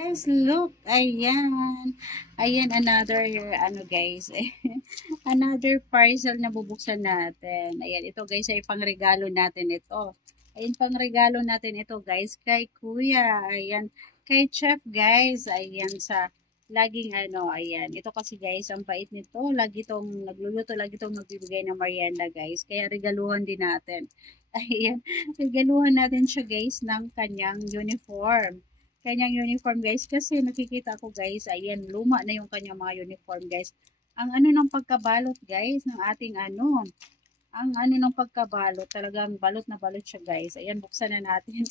Guys, look. Ayan. Ayan, another, ano guys, another parcel na bubuksan natin. Ayan, ito guys ay pangregalo natin ito. Ayan, pangregalo natin ito guys kay Kuya. Ayan, kay Chef guys. Ayan, sa laging ano, ayan. Ito kasi guys, ang bait nito. Lagi itong nagluluto, lagi itong nagbibigay ng merienda guys. Kaya regaluhan din natin. Ayan, regaluhan natin siya guys ng kanyang uniform, kanyang uniform guys, kasi nakikita ko guys, ayan, luma na yung kanyang mga uniform guys. Ang ano ng pagkabalot guys, ng ating ano, ang ano ng pagkabalot, talagang balot na balot siya guys. Ayan, buksan na natin.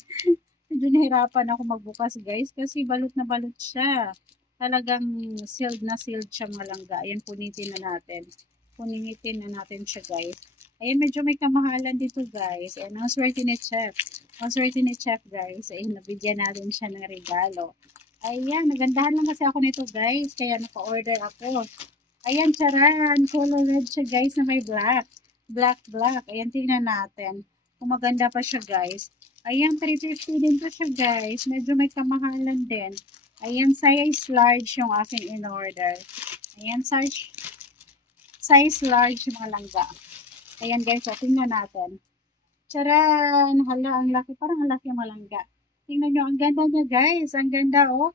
Medyo nahirapan ako magbukas guys, kasi balot na balot siya. Talagang sealed siya malangga. Ayan, punitin na natin. Punitin na natin siya guys. Ayan, medyo may kamahalan dito guys. Ayan, ang swerte ni Chef. Ang swerte ni Chef guys. Ayan, nabigyan natin siya ng regalo. Ayan, nagandahan lang kasi ako nito guys. Kaya naka-order ako. Ayan, charan. Color red siya guys na may black. Black. Ayan, tingnan natin. Kung maganda pa siya guys. Ayan, 350 din to siya guys. Medyo may kamahalan din. Ayan, size large yung aking in-order. Ayan, size large yung mga langga. Ayan guys, so tingnan natin. Charan! Hala, ang laki. Parang ang laki ang malangga. Tingnan nyo, ang ganda niya guys. Ang ganda oh.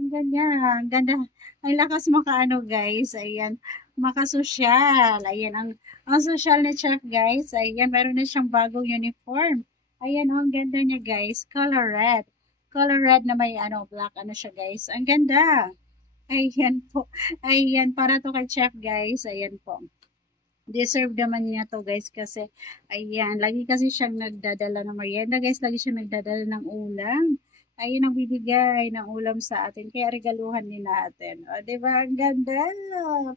Ang ganda. Ang ganda. Ang lakas makaano guys. Ayan. Makasosyal. Ayan. Ang social ni Chef guys. Ayan. Meron na siyang bagong uniform. Ayan oh, ang ganda niya guys. Color red. Color red na may ano, black ano siya guys. Ang ganda. Ayan po. Ayan. Para to kay Chef guys. Ayan po. Deserve naman niya to guys, kasi ayan, lagi kasi siyang nagdadala ng merienda guys, lagi siyang nagdadala ng ulam. Ayun ang bibigay ng ulam sa atin, kaya regaluhan din natin. O, diba? Ang ganda.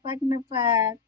Pak na pak.